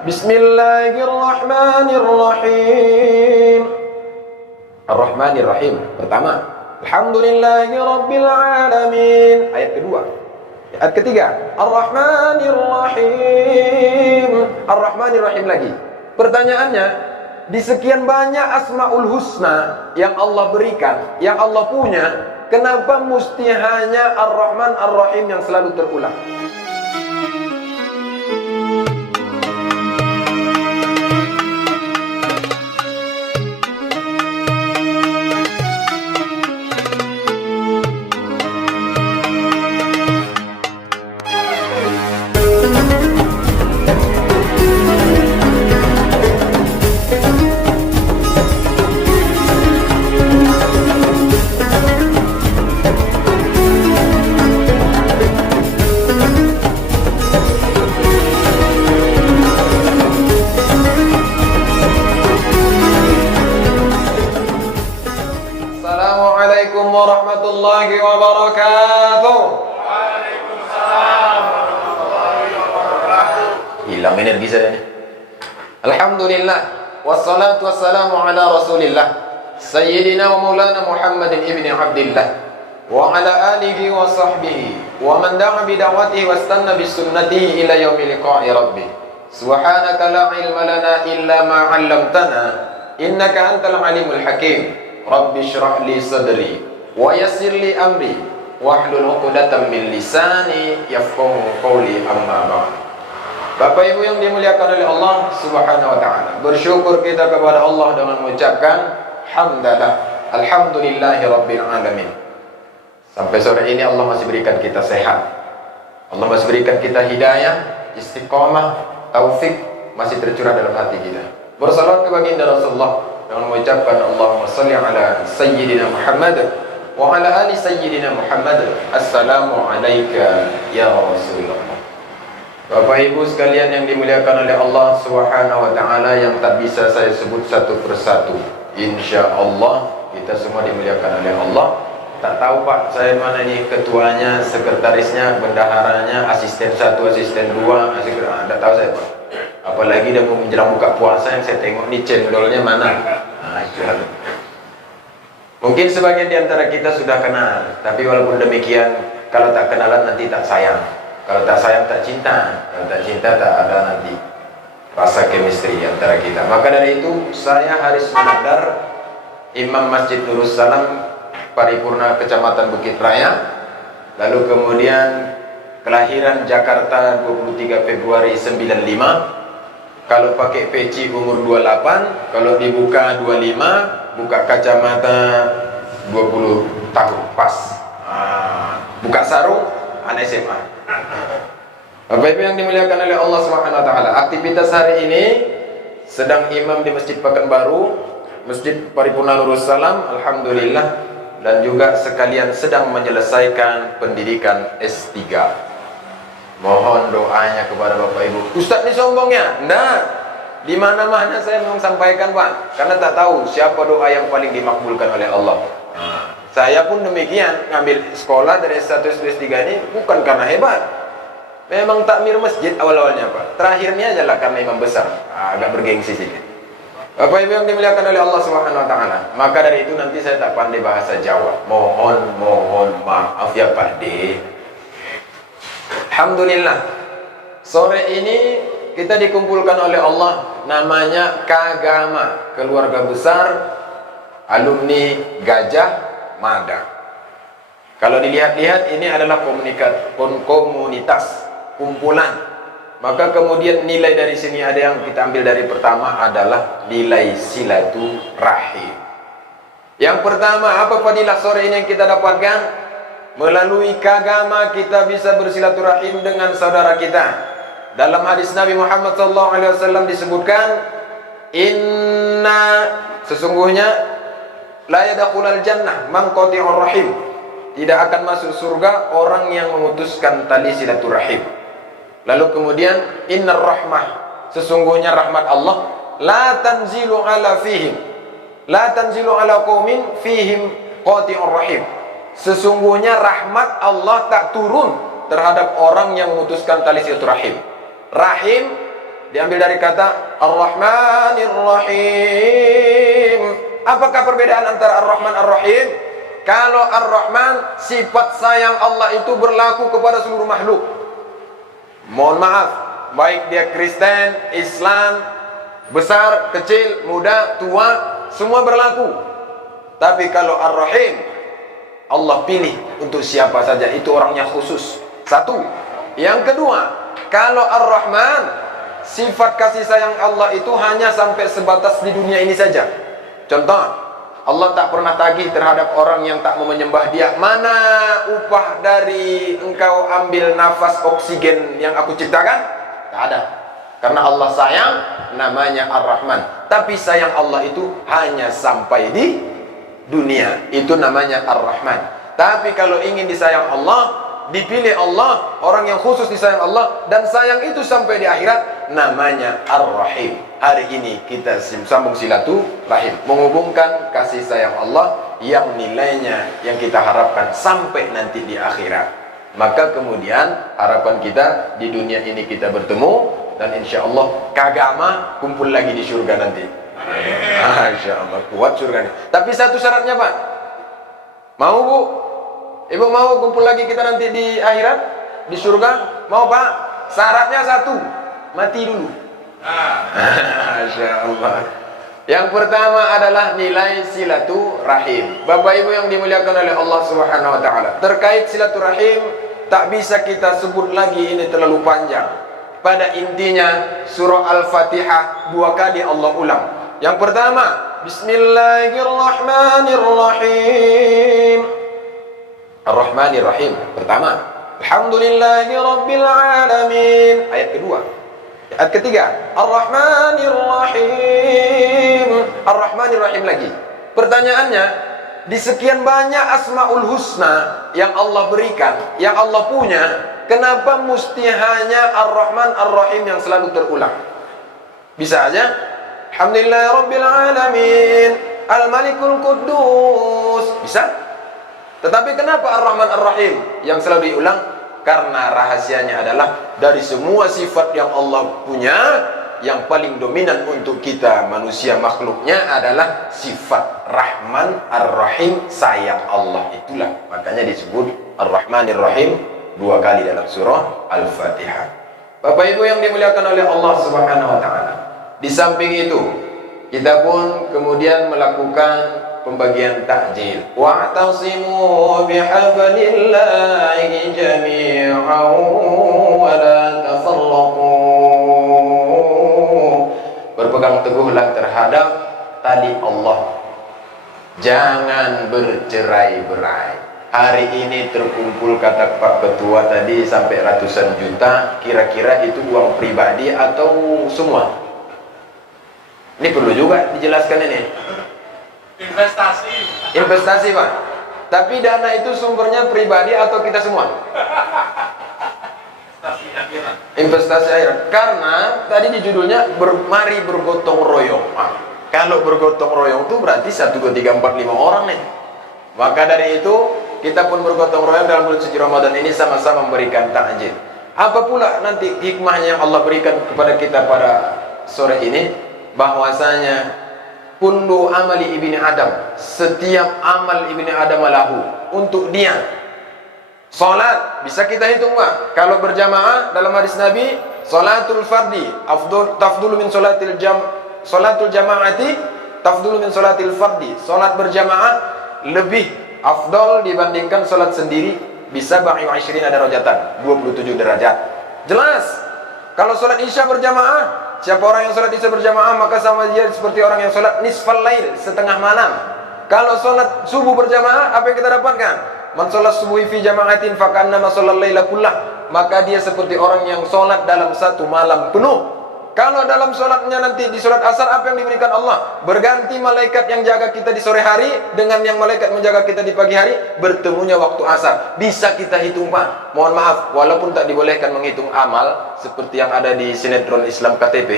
Bismillahirrahmanirrahim. Ar-Rahmanirrahim. Pertama, Alhamdulillahirabbil alamin. Ayat kedua. Ayat ketiga, Ar-Rahmanirrahim. Ar-Rahmanirrahim lagi. Pertanyaannya, di sekian banyak Asmaul Husna yang Allah berikan, yang Allah punya, kenapa mesti hanya Ar-Rahman Ar-Rahim yang selalu terulang? Assalamualaikum warahmatullahi wabarakatuh. Waalaikumsalam warahmatullahi wabarakatuh. Hilang energi saya nih. Alhamdulillah, wassalatu wassalamu ala rasulillah Sayyidina wa maulana Muhammadin ibni Abdillah wa ala alihi wa sahbihi wa man da'a bida'watihi wa istanna bisunnatihi ila yaumil liqa'i rabbih. Subhanaka la ilma lana illa ma 'allamtana innaka antal alimul hakim. Rabbi syrah li sadri wa yassir li amri wahlul 'uqdatam min lisani yafqahu qawli, amma ba'd. Bapak Ibu yang dimuliakan oleh Allah Subhanahu wa taala, bersyukur kita kepada Allah dengan mengucapkan hamdalah, alhamdulillahi rabbil alamin. Sampai sore ini Allah masih berikan kita sehat, Allah masih berikan kita hidayah, istiqamah, taufik masih tercurah dalam hati kita. Bersalawat ke baginda Rasulullah dengan mengucapkan Allahumma shalli ala sayyidina Muhammad wa ala ali sayyidina Muhammad. Assalamu alayka ya Rasulullah. Bapak Ibu sekalian yang dimuliakan oleh Allah Subhanahu wa taala, yang tak bisa saya sebut satu persatu. Insyaallah kita semua dimuliakan oleh Allah. Tak tahu Pak, saya mana nih ketuanya, sekretarisnya, bendaharanya, asisten 1, asisten 2, tak tahu saya Pak. Apalagi dah mau menjelang buka puasa yang saya tengok nih cendolnya mana. Mungkin sebagian di antara kita sudah kenal, tapi walaupun demikian, kalau tak kenalan nanti tak sayang. Kalau tak sayang tak cinta, kalau tak cinta tak ada nanti rasa chemistry antara kita. Maka dari itu saya Haris Munandar, Imam Masjid Nurus Salam Paripurna Kecamatan Bukit Raya, lalu kemudian kelahiran Jakarta 23 Februari 95. Kalau pakai peci umur 28, kalau dibuka 25, buka kacamata 20 tahun pas. Buka sarung anak SMA. Bapak Ibu yang dimuliakan oleh Allah Subhanahu wa taala, aktivitas hari ini sedang imam di Masjid Pekanbaru, Masjid Paripurna Nurus Salam, alhamdulillah, dan juga sekalian sedang menyelesaikan pendidikan S3. Mohon doanya kepada Bapak Ibu. Ustaz ini sombongnya? Enggak. Di mana-mana saya memang sampaikan Pak, karena tak tahu siapa doa yang paling dimakbulkan oleh Allah. Saya pun demikian, ngambil sekolah dari S1 S3 ini bukan karena hebat. Memang takmir masjid awal-awalnya Pak. Terakhirnya adalah karena imam besar. Agak bergengsi sedikit. Bapak Ibu yang dimuliakan oleh Allah Subhanahu wa taala, maka dari itu nanti saya tak pandai bahasa Jawa. Mohon maaf ya Pak D. Alhamdulillah, sore ini kita dikumpulkan oleh Allah, namanya Kagama, keluarga besar alumni Gajah Mada. Kalau dilihat-lihat ini adalah komunitas, kumpulan. Maka kemudian nilai dari sini ada yang kita ambil dari pertama adalah nilai silaturahim. Yang pertama, apa fadilah sore ini yang kita dapatkan? Melalui Kagama kita bisa bersilaturahim dengan saudara kita. Dalam hadis Nabi Muhammad SAW disebutkan, sesungguhnya la yadkhulul jannah man qati'ur rahim. Tidak akan masuk surga orang yang memutuskan tali silaturahim. Lalu kemudian innar rahmah, sesungguhnya rahmat Allah la tanzilu ala qaumin fihim qati'ur rahim. Sesungguhnya rahmat Allah tak turun terhadap orang yang memutuskan tali silaturahim. Rahim diambil dari kata Ar-Rahmanir Rahim. Apakah perbedaan antara Ar-Rahman Ar-Rahim? Kalau Ar-Rahman, sifat sayang Allah itu berlaku kepada seluruh makhluk. Mohon maaf, baik dia Kristen, Islam, besar, kecil, muda, tua, semua berlaku. Tapi kalau Ar-Rahim, Allah pilih untuk siapa saja, itu orangnya khusus. Satu. Yang kedua, kalau Ar-Rahman, sifat kasih sayang Allah itu hanya sampai sebatas di dunia ini saja. Contoh, Allah tak pernah tagih terhadap orang yang tak mau menyembah Dia. Mana upah dari engkau ambil nafas oksigen yang aku ciptakan? Tak ada. Karena Allah sayang, namanya Ar-Rahman. Tapi sayang Allah itu hanya sampai di dunia. Itu namanya Ar-Rahman. Tapi kalau ingin disayang Allah, dipilih Allah, orang yang khusus disayang Allah, dan sayang itu sampai di akhirat, namanya Ar-Rahim. Hari ini kita sambung silaturahim, menghubungkan kasih sayang Allah yang nilainya yang kita harapkan sampai nanti di akhirat. Maka kemudian harapan kita di dunia ini kita bertemu, dan insya Allah kagama kumpul lagi di surga nanti. Masya Allah, kuat surga. Tapi satu syaratnya Pak, mau Bu? Ibu mau kumpul lagi kita nanti di akhirat, di surga? Mau Pak? Syaratnya satu, mati dulu. Masya Allah. Yang pertama adalah nilai silaturahim. Bapak Ibu yang dimuliakan oleh Allah Subhanahu wa taala. Terkait silaturahim, tak bisa kita sebut lagi, ini terlalu panjang. Pada intinya surah Al-Fatihah 2 kali Allah ulang. Yang pertama, Bismillahirrahmanirrahim. Ar-Rahmanir Rahim. Pertama, Alhamdulillahi Rabbil Alamin. Ayat kedua. Ayat ketiga, Ar-Rahmanir Rahim. Ar-Rahmanir Rahim lagi. Pertanyaannya, di sekian banyak Asmaul Husna yang Allah berikan, yang Allah punya, kenapa mesti hanya Ar-Rahman Ar-Rahim yang selalu terulang? Bisa aja Alhamdulillahi Rabbil Alamin, Al-Malikul Quddus. Bisa. Tetapi kenapa Ar-Rahman Ar-Rahim yang selalu diulang? Karena rahasianya adalah dari semua sifat yang Allah punya, yang paling dominan untuk kita manusia makhluknya adalah sifat Rahman Ar-Rahim, sayang Allah. Itulah makanya disebut Ar-Rahmanir Rahim 2 kali dalam surah Al-Fatihah. Bapak Ibu yang dimuliakan oleh Allah Subhanahu wa taala. Di samping itu, kita pun kemudian melakukan pembagian takjil. Wa'tasimu bihablillahi jami'an wa la tafarraqu. Berpegang teguhlah terhadap tali Allah. Jangan bercerai-berai. Hari ini terkumpul, kata Pak Ketua tadi, sampai ratusan juta. Kira-kira itu uang pribadi atau semua? Ini perlu juga dijelaskan ini. Investasi Pak. Tapi dana itu sumbernya pribadi atau kita semua? Investasi akhirat. Karena tadi di judulnya mari bergotong royong. Kalau bergotong royong itu berarti 1, 2, 3, 4, 5 orang nih. Maka dari itu kita pun bergotong royong dalam bulan suci Ramadan ini sama-sama memberikan takjil. Apa pula nanti hikmahnya yang Allah berikan kepada kita pada sore ini? Bahwasanya kullu amali ibni Adam, setiap amal ibni Adam lahu, untuk dia. Salat bisa kita hitung Pak. Kalau berjamaah dalam hadis Nabi, salatul fardi tafdulu min salatil jamaati tafdulu min salatil fardi. Salat berjamaah lebih afdal dibandingkan salat sendiri, bisa ba'u 20 darajatan, 27 derajat. Jelas. Kalau salat Isya berjamaah, siapa orang yang sholat isya berjamaah maka sama dia seperti orang yang sholat nisfal lail, setengah malam. Kalau sholat subuh berjamaah, apa yang kita dapatkan? Man sholat subuhi fi jama'atin fakannama sholal laila kullah. Maka dia seperti orang yang sholat dalam satu malam penuh. Kalau dalam sholatnya nanti di sholat asar, apa yang diberikan Allah? Berganti malaikat yang jaga kita di sore hari dengan yang malaikat menjaga kita di pagi hari, bertemunya waktu asar. Bisa kita hitung Pak. Mohon maaf, walaupun tak dibolehkan menghitung amal seperti yang ada di sinetron Islam KTP,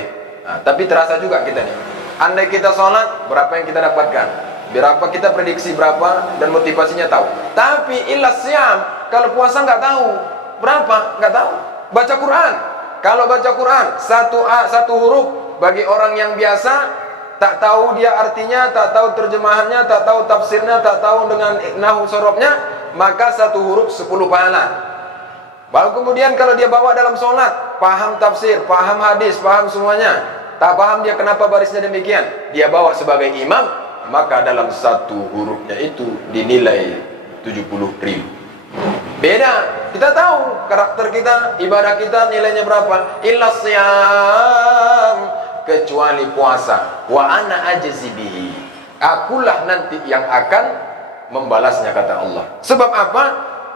tapi terasa juga kita nih. Andai kita sholat, berapa yang kita dapatkan? Berapa kita prediksi berapa, dan motivasinya tahu. Tapi ilas siam, kalau puasa nggak tahu berapa, nggak tahu. Baca Quran, kalau baca Quran satu huruf bagi orang yang biasa, tak tahu dia artinya, tak tahu terjemahannya, tak tahu tafsirnya, tak tahu dengan nahwu sorobnya, maka satu huruf 10 pahala. Baru kemudian kalau dia bawa dalam sholat, paham tafsir, paham hadis, paham semuanya, tak paham dia kenapa barisnya demikian, dia bawa sebagai imam, maka dalam satu hurufnya itu dinilai 70.000. Beda, kita tahu karakter kita, ibadah kita nilainya berapa. Illa siyam, kecuali puasa. Wa ana ajzi bihi, akulah nanti yang akan membalasnya, kata Allah. Sebab apa?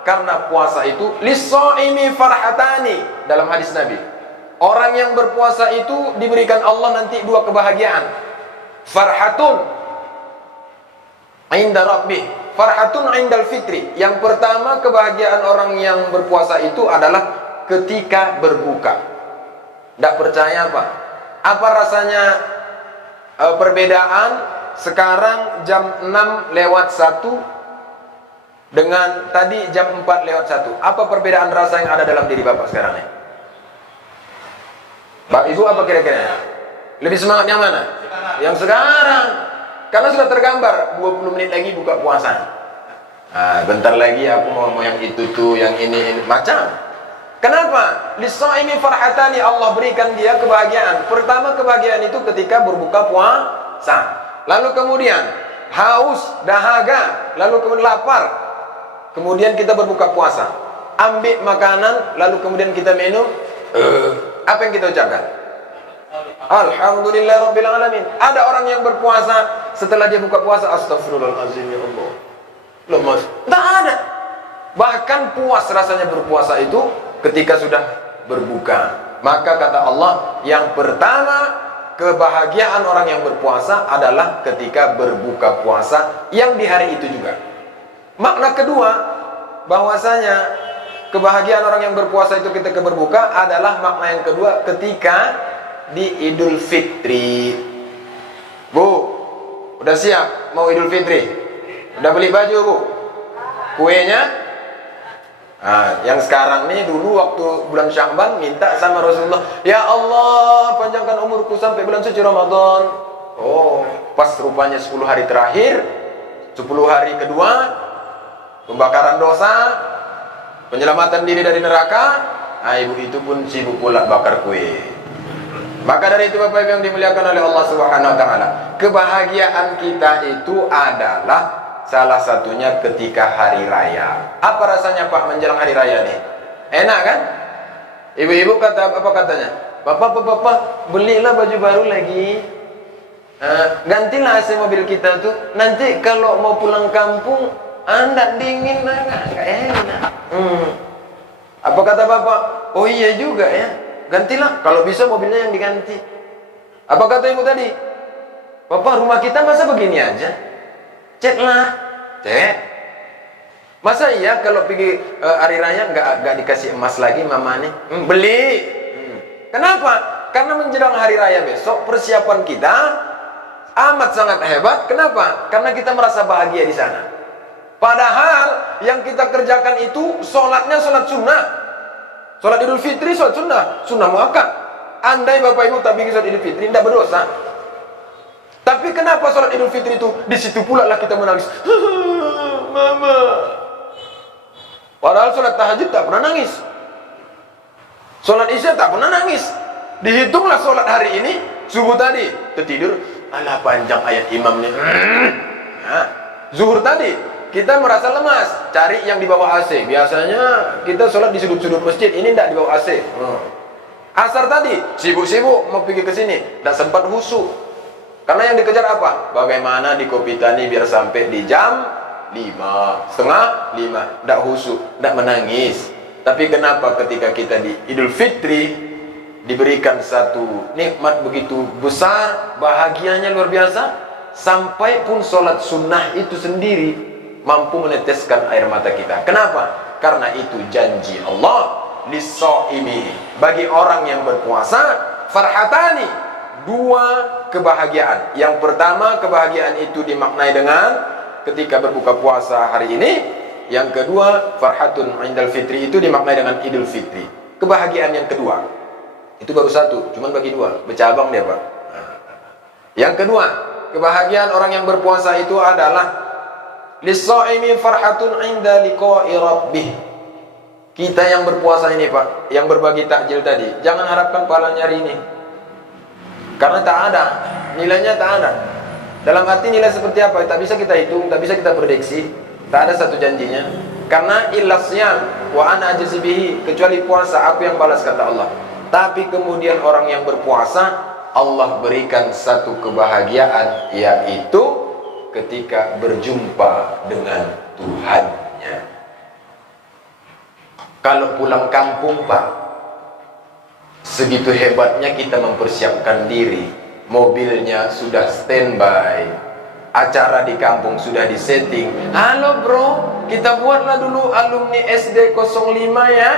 Karena puasa itu lis-shaimi farhatani, dalam hadis Nabi. Orang yang berpuasa itu diberikan Allah nanti 2 kebahagiaan. Farhatun inda rabbih, farhatun indal fitri. Yang pertama, kebahagiaan orang yang berpuasa itu adalah ketika berbuka. Tidak percaya apa? Apa rasanya perbedaan sekarang jam 6:01 dengan tadi jam 4:01? Apa perbedaan rasa yang ada dalam diri Bapak sekarang nih? Bapak Ibu, apa kira-kira? Lebih semangat yang mana? Yang sekarang. Karena sudah tergambar 20 menit lagi buka puasa. Nah, bentar lagi aku mau yang itu tuh, yang ini macam. Kenapa? Lis-shaimi farhatani, Allah berikan dia kebahagiaan. Pertama, kebahagiaan itu ketika berbuka puasa. Lalu kemudian haus, dahaga, lalu kemudian lapar. Kemudian kita berbuka puasa, ambil makanan, lalu kemudian kita minum. Apa yang kita ucapkan? Alhamdulillah Rabbil Alamin. Ada orang yang berpuasa, setelah dia buka puasa, astagfirullahaladzim ya Allah, lemas. Tak ada. Bahkan puas rasanya berpuasa itu ketika sudah berbuka. Maka kata Allah, yang pertama, kebahagiaan orang yang berpuasa adalah ketika berbuka puasa, yang di hari itu juga. Makna kedua, bahwasanya kebahagiaan orang yang berpuasa itu ketika berbuka adalah makna yang kedua ketika di Idul Fitri. Bu, udah siap mau Idul Fitri? Udah beli baju, Bu? Kuenya? Nah, yang sekarang nih, dulu waktu bulan Sya'ban minta sama Rasulullah, ya Allah, panjangkan umurku sampai bulan suci Ramadan. Oh, pas rupanya 10 hari terakhir, 10 hari kedua, pembakaran dosa, penyelamatan diri dari neraka. Nah, ibu itu pun sibuk pula bakar kue. Maka dari itu Bapak Ibu yang dimuliakan oleh Allah Subhanahu wa taala, kebahagiaan kita itu adalah salah satunya ketika hari raya. Apa rasanya Pak menjelang hari raya nih? Enak kan? Ibu-ibu kata apa katanya? Bapak, belilah baju baru lagi. Gantilah AC mobil kita tuh. Nanti kalau mau pulang kampung, Anda dingin enggak enak. Apa kata Bapak? Oh iya juga ya. Gantilah, kalau bisa mobilnya yang diganti. Apa kata ibu tadi? Bapak, rumah kita masa begini aja? Cek lah, cek. Masa iya kalau pergi hari raya nggak dikasih emas lagi mama nih? Beli. Kenapa? Karena menjelang hari raya besok persiapan kita amat sangat hebat. Kenapa? Karena kita merasa bahagia di sana. Padahal yang kita kerjakan itu sholatnya sholat sunnah. Sholat Idul Fitri sholat sunnah muakkad. Andai Bapak Ibu tak bikin sholat Idul Fitri, tidak berdosa. Tapi kenapa sholat Idul Fitri itu di situ pula lah kita menangis? Mama. Padahal sholat tahajud tak pernah nangis. Sholat Isya tak pernah nangis. Dihitunglah sholat hari ini, subuh tadi tertidur, alah panjang ayat imamnya. Zuhur tadi kita merasa lemas, cari yang di bawah AC. Biasanya kita sholat di sudut-sudut masjid, ini tidak di bawah AC. Asar tadi sibuk-sibuk mau pergi ke sini, tidak sempat khusyuk. Karena yang dikejar apa? Bagaimana di Kopitani biar sampai di jam 5, setengah 5, tidak khusyuk, tidak menangis. Tapi kenapa ketika kita di Idul Fitri diberikan satu nikmat begitu besar, bahagianya luar biasa, sampai pun sholat sunnah itu sendiri mampu meneteskan air mata kita. Kenapa? Karena itu janji Allah lis-shaimi, bagi orang yang berpuasa, farhatani, 2 kebahagiaan. Yang pertama, kebahagiaan itu dimaknai dengan ketika berbuka puasa hari ini. Yang kedua, farhatun indal fitri, itu dimaknai dengan Idul Fitri. Kebahagiaan yang kedua. Itu baru satu, cuman bagi dua, bercabang dia Pak. Yang kedua, kebahagiaan orang yang berpuasa itu adalah lis-shaimi farhatun 'inda liqa'i rabbih. Kita yang berpuasa ini Pak, yang berbagi takjil tadi, jangan harapkan pahalanya hari ini. Karena tak ada, nilainya tak ada. Dalam arti nilai seperti apa? Tak bisa kita hitung, tak bisa kita prediksi, tak ada satu janjinya. Karena illasiyam wa ana ajzi bihi, kecuali puasa aku yang balas kata Allah. Tapi kemudian orang yang berpuasa, Allah berikan satu kebahagiaan, yaitu ketika berjumpa dengan Tuhannya. Kalau pulang kampung Pak, segitu hebatnya kita mempersiapkan diri. Mobilnya sudah standby, acara di kampung sudah disetting. Halo bro, kita buatlah dulu alumni SD 05 ya.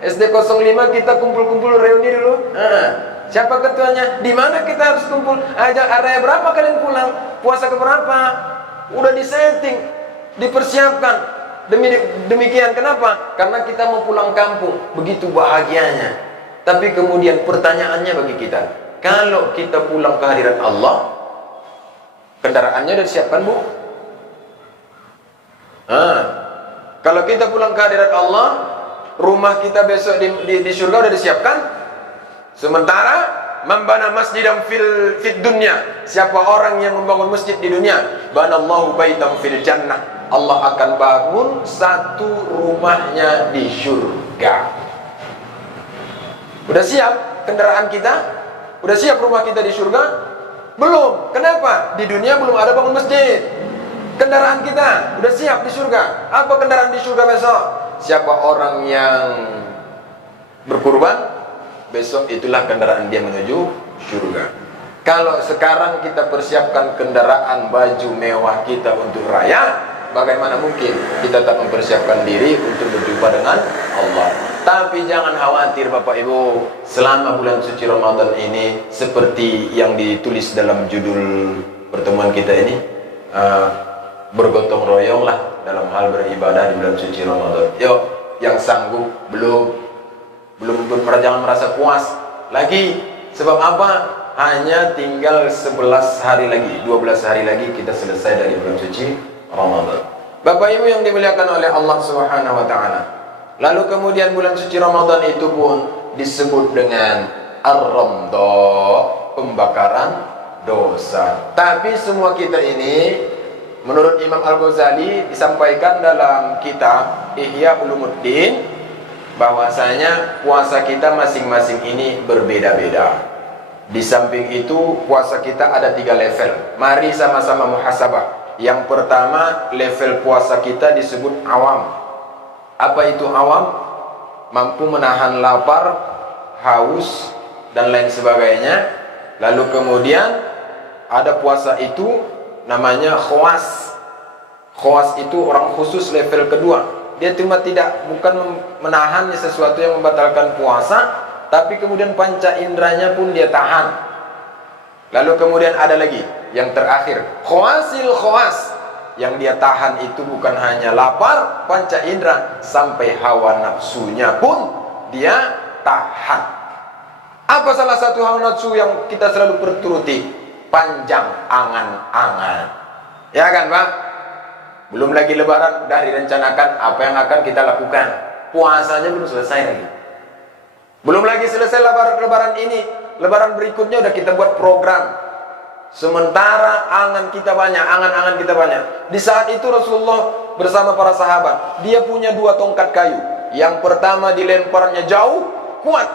SD 05 kita kumpul-kumpul reuni dulu. Siapa ketuanya? Di mana kita harus kumpul? Area berapa kalian pulang? Puasa keberapa? Udah disetting, dipersiapkan. Demikian kenapa? Karena kita mau pulang kampung, begitu bahagianya. Tapi kemudian pertanyaannya bagi kita, kalau kita pulang ke hadirat Allah, kendaraannya sudah disiapkan Bu? Kalau kita pulang ke hadirat Allah, rumah kita besok di surga sudah disiapkan. Sementara membana masjidan fid dunya, siapa orang yang membangun masjid di dunia, banallahu baitan fil jannah, Allah akan bangun satu rumahnya di surga. Udah siap kendaraan kita? Udah siap rumah kita di surga? Belum. Kenapa? Di dunia belum ada bangun masjid. Kendaraan kita udah siap di surga. Apa kendaraan di surga besok? Siapa orang yang berkurban, besok itulah kendaraan dia menuju surga. Kalau sekarang kita persiapkan kendaraan, baju mewah kita untuk raya, bagaimana mungkin kita tak mempersiapkan diri untuk berjumpa dengan Allah? Tapi jangan khawatir Bapak Ibu, selama bulan suci Ramadan ini, seperti yang ditulis dalam judul pertemuan kita ini, bergotong royonglah dalam hal beribadah di bulan suci Ramadan. Yuk, yang sanggup belum jangan merasa puas lagi. Sebab apa? Hanya tinggal 11 hari lagi, 12 hari lagi kita selesai dari bulan suci Ramadan. Bapak Ibu yang dimuliakan oleh Allah Subhanahu wa taala. Lalu kemudian bulan suci Ramadan itu pun disebut dengan Ar-Ramdha, pembakaran dosa. Tapi semua kita ini, menurut Imam Al-Ghazali disampaikan dalam kitab Ihya Ulumuddin, bahwasanya puasa kita masing-masing ini berbeda-beda. Di samping itu puasa kita ada 3 level. Mari sama-sama muhasabah. Yang pertama, level puasa kita disebut awam. Apa itu awam? Mampu menahan lapar, haus, dan lain sebagainya. Lalu kemudian ada puasa itu namanya khawas. Khawas itu orang khusus level kedua. Dia cuma bukan menahan sesuatu yang membatalkan puasa, tapi kemudian panca indranya pun dia tahan. Lalu kemudian ada lagi yang terakhir, khawasil khawas, yang dia tahan itu bukan hanya lapar, panca indra, sampai hawa nafsunya pun dia tahan. Apa salah satu hawa nafsu yang kita selalu perturuti? Panjang angan-angan. Ya kan Pak? Belum lagi lebaran, sudah direncanakan apa yang akan kita lakukan. Puasanya belum selesai lagi. Belum lagi selesai lebaran ini, lebaran berikutnya udah kita buat program. Sementara angan kita banyak, angan-angan kita banyak. Di saat itu Rasulullah bersama para sahabat, dia punya 2 tongkat kayu. Yang pertama dilemparnya jauh, kuat.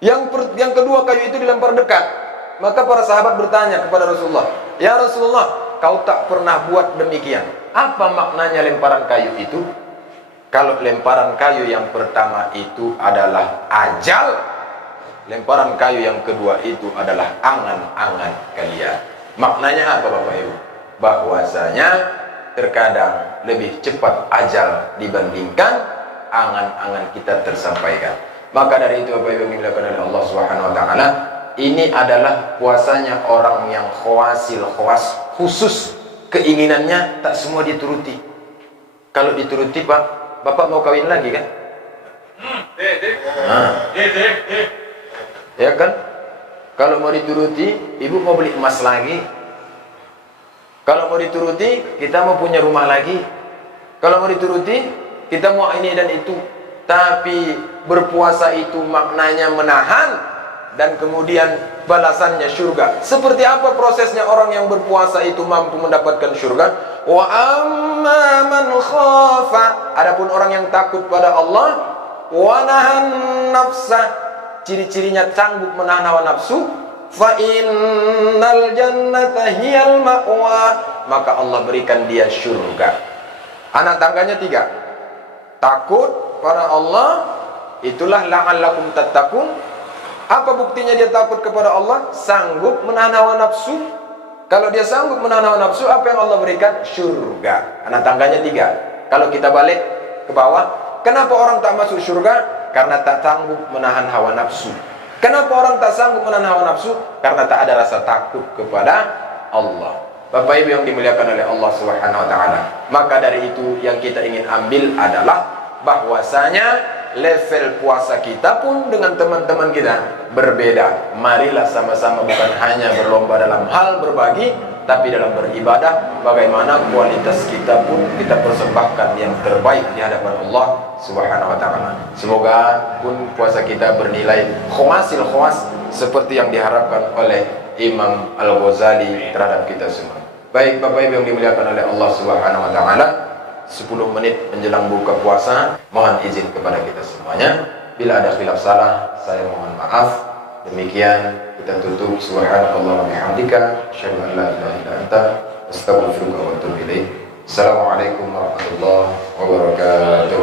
Yang kedua kayu itu dilempar dekat. Maka para sahabat bertanya kepada Rasulullah, "Ya Rasulullah, kau tak pernah buat demikian. Apa maknanya lemparan kayu itu?" Kalau lemparan kayu yang pertama itu adalah ajal, lemparan kayu yang kedua itu adalah angan-angan kalian. Maknanya apa Bapak Ibu? Bahwasanya terkadang lebih cepat ajal dibandingkan angan-angan kita tersampaikan. Maka dari itu Bapak Ibu yang dimuliakan oleh Allah Subhanahu wa taala, ini adalah puasanya orang yang khawasil khawas, khusus keinginannya tak semua dituruti. Kalau dituruti Pak, Bapak mau kawin lagi kan? Ya kan? Kalau mau dituruti, ibu mau beli emas lagi. Kalau mau dituruti, kita mau punya rumah lagi. Kalau mau dituruti, kita mau ini dan itu. Tapi berpuasa itu maknanya menahan, dan kemudian balasannya surga. Seperti apa prosesnya orang yang berpuasa itu mampu mendapatkan surga? Wa amma man khafa, adapun orang yang takut pada Allah, wa nahan nafsa, ciri-cirinya sanggup menahan hawa nafsu, fa innal jannata hiyal ma'wa, maka Allah berikan dia surga. Anak tangganya 3. Takut pada Allah, itulah la'allakum tattaqun. Apa buktinya dia takut kepada Allah? Sanggup menahan hawa nafsu. Kalau dia sanggup menahan hawa nafsu, apa yang Allah berikan? Surga. Anak tangganya 3. Kalau kita balik ke bawah, kenapa orang tak masuk surga? Karena tak sanggup menahan hawa nafsu. Kenapa orang tak sanggup menahan hawa nafsu? Karena tak ada rasa takut kepada Allah. Bapak Ibu yang dimuliakan oleh Allah Subhanahu wa taala. Maka dari itu yang kita ingin ambil adalah bahwasanya level puasa kita pun dengan teman-teman kita berbeda. Marilah sama-sama bukan hanya berlomba dalam hal berbagi, tapi dalam beribadah, bagaimana kualitas kita pun kita persembahkan yang terbaik di hadapan Allah Subhanahu wa taala. Semoga pun puasa kita bernilai khawasil khawas seperti yang diharapkan oleh Imam Al-Ghazali terhadap kita semua. Baik Bapak Ibu yang dimuliakan oleh Allah Subhanahu wa taala, 10 menit menjelang buka puasa, mohon izin kepada kita semuanya. Bila ada khilaf salah, saya mohon maaf. Demikian kita tutup. Subhanallah wa bihamdika, asyhadu an la ilaha illa anta, astaghfiruka wa atubu ilaik. Assalamualaikum warahmatullahi wabarakatuh.